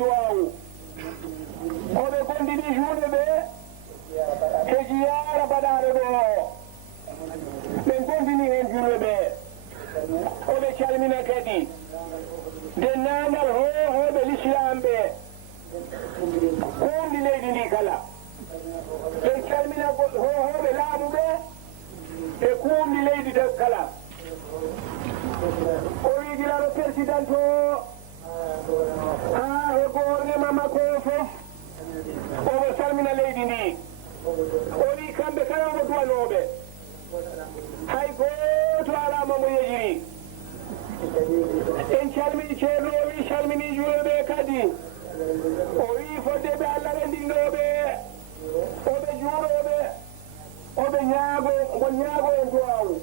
duwawu oɓe gondini juuɗe ɓe e jiyara baɗaɗo ɗo ɓe gondini hen julɓe ɓe oɓe calmina kadi dennagal hohoɓe l'islam ɓe kundi leydi ndi kala ɓe calmina hohoɓe laamu ɓe e kundi leydi kala o wi gilano président o ha e gornema makko fof omo salmina leydi ndi o wi kamɓe kala omo duwanoɓe hay goto alama mo yejiri en calmini ceerno o wi calmini juuɗeɓe kadi o wi fodde ɓe Allah rendinɗoɓe oɓe juuɗoɓe oɓe ñaago gon ñaago en duwawu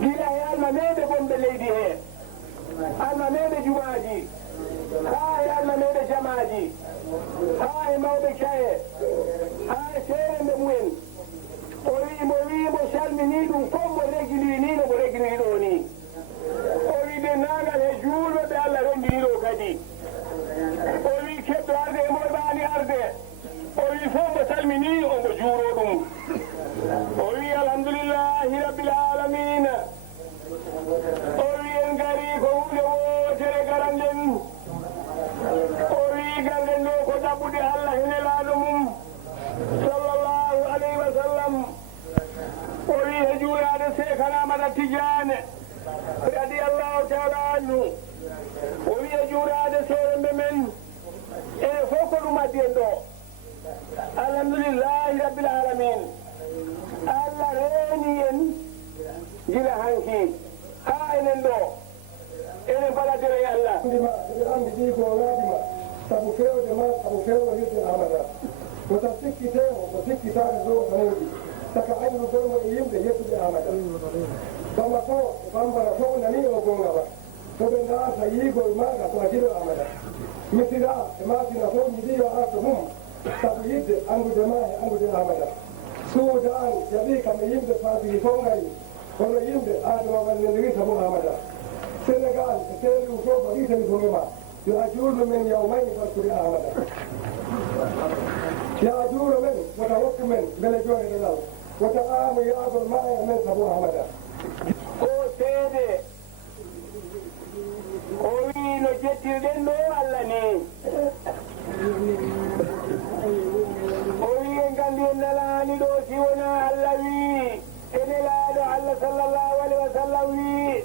gila e almameɓe gonɓe leydi he almameɓe jumaji ha e almameɓe jamaji ha e mawɓe caye ha e seeremɓe mumen o wimo salmini ɗum fof mo regili ni no mo regili ɗo ni o wi dennagal e juulɓe ɓe Allah rendini ɗo kadi o wi keɓɗo arde e moye ɓaani arde o wi fof mo salmini omo juuro ɗum o wi alhamdulillahi rabbil alamina o wi en gari ko hunde wotere garanden o wi garden ɗo ko ɗaɓɓude Allah e nelaɗo mum sallallahu alayhi wa sallam o wi e juurade Sekhana Ahmada Tidiane radiyallahu taala anhu o wi e juurade seeremɓe men ene fof ko ɗum addi en ɗo alhamdulillahi rabbil alamin Allah reeni en gila hanki ha enen ɗo enen baɗadere e Allah ɓe andi ɗi ko waɗima sabu fewde ma sabu fewno hirde Ahmada wota sikkitemo ko sikkitade ɗo mawɗi saka aynu gongo e yimɓe yettuɓe Ahmada bama to e bambara fof nani o gonga ma to ɓe daata yigol maga ko adiɗo Ahmada misira e masina fof jiɗiyo arto mum sabu yidde andude ma e andude Ahmada suuda an jaɓi kam e yimɓe faabiri fof ngari hono yimɓe adama wallidiri sabu Ahmada Sénégal e seeɗum fof o witani fomima yo a juurno men yawmayni fartude Ahmada yo a juuro men wota hokku men beele jooɗeɗenal wota aamu yaagol ma e men sabu Ahmada ko seede o wi no jettirɗen ɗo Allah ni o wi en gandi en nalani ɗo si wona Allah wi e nelaɗo Allah sallallahu alayhi wa sallam wi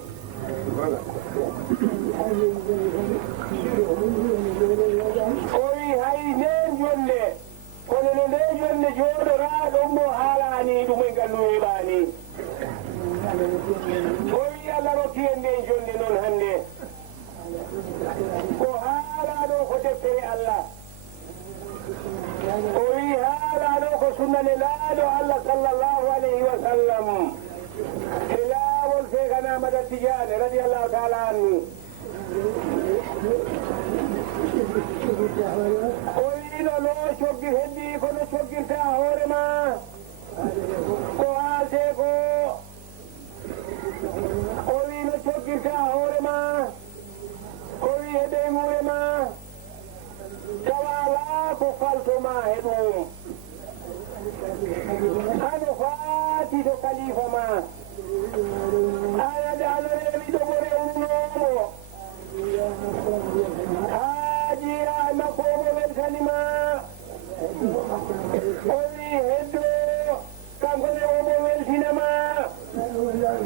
o wi hay nden jonde kono no nde jonde jooɗora ɗum mo haalani ɗum en gandu weɓani o wi Allah rokki en nden jonde noon hande ko haalaɗo ko deftere Allah o wi haalaɗo ko sunna nelaɗo Allah sallallahu alayhi wa sallam e laawol Sekhana Ahmada Tidiane radiyallahu taala anhu o wiino no coggi heddi kono coggirta hoorema ko haalte ko o wi no coggirta hoorema o wi e ɗeymure ma tawa laa ko faltoma e ɗum ano faati to kalifa ma anade Allah rewi ɗo mo rewnunomo haajiya makko omo weltanima o wi heddo kanko ne omo weltinama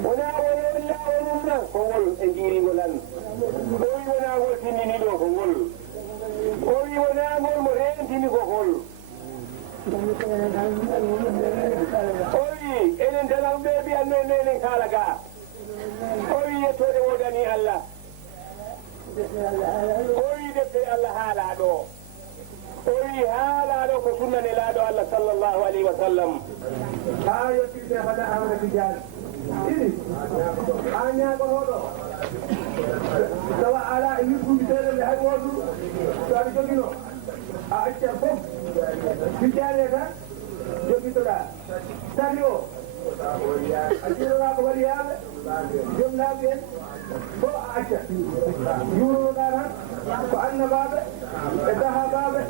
wona woyon lawolum na ko ngol e jiirigol an o wi wona ngol tinnini ɗo ko ngol o wi wona ngol mo rentini ko ngol o wi enen dalamɓe mbiyanno enen kaala ga o wi yettode wodani Allah o wi deftere Allah haalaɗo o wi haalaɗo ko sunna nelaɗo Allah sallallahu alayhi wa sallam ha yettirde Sekhana Ahmada Tidiane ɗiɗi ha ñagotoɗo tawa ala e yibbuji seeɗa hay wodu so aɗa jogino a acca fof Tidiane tan joguitoɗa tari o a jiiɗoɗa ko waɗi yaaɓe joom laaɓi en fof a acca juuronoɗa tan ko annabaɓe e dahabaɓe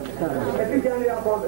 e tijjaniyankoɓe